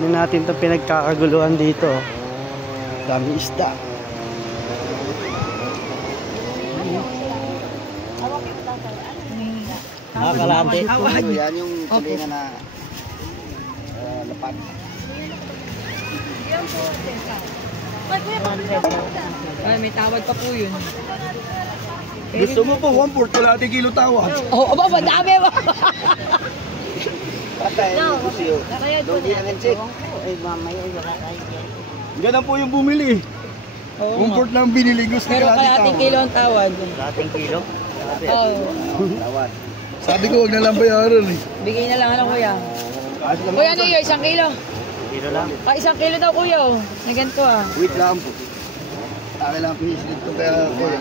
Hindi natin ito pinagkakaguluhan dito. Dami isda. Nakakalante. Yan yung kulina na lapad. Ay, may tawad pa po yun. Gusto mo po, 1/4 kalahati kilo tawad. Oo, aba, madami ba? Patay, kusyo. Doon ang check. Ay, mamaya, wala tayo dyan. Ganun po yung bumili. 1/4 lang binili, gusto Pero kalahati kalating kilo ang tawad. Dating kilo. Oo. Tawad. Sabi ko, huwag na lang bayaran eh. Bigay na lang, ano kuya? Kuya, ano yun? 1 kilo? Kilo lang. 1 kilo daw kuya, oh. Na ganito ah. Wait lang po. Akin lang pihislip ko kaya kuya.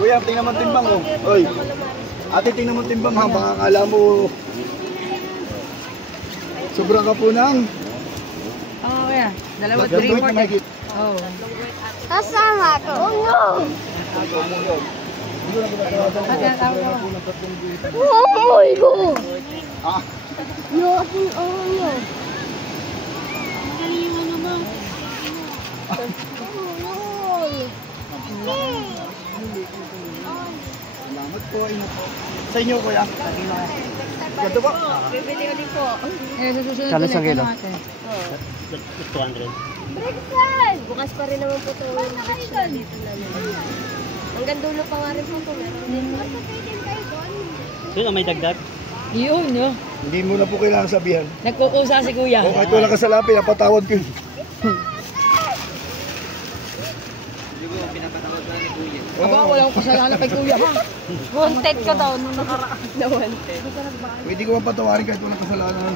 Kuya, tingnan mo timbang oh. Oy. Ate, tingnan mo timbang ha. Baka akala mo sobrang ka po ng Oo, kuya. Dalawa, gagawin na 3/4. mahigit. Oo. Kasama ko. Oh no! Oh my God! Ah, Yoki, oh no! Magaling yung ano mo. salamat po. Sa inyo kuya. Ganito po. Bibili ulit po. Eh, sa susunod Kano ulit isang kilo? na natin. 200. Brexan! Bukas pa rin naman po ito yung beach na dito namin. Hanggang dulo pa nga rin po ito. Meron din po. Doon na may dagdag. Yun, no? Hindi mo na po kailangan sabihan. Nagkukusa si kuya. O kahit wala ka sa lapi, napatawad ko yun. Aba, walang kasalanan kay kuya, ha? Wanted ka daw nung nakaraan na wanted. Pwede ko mapatawarin kahit wala kasalanan.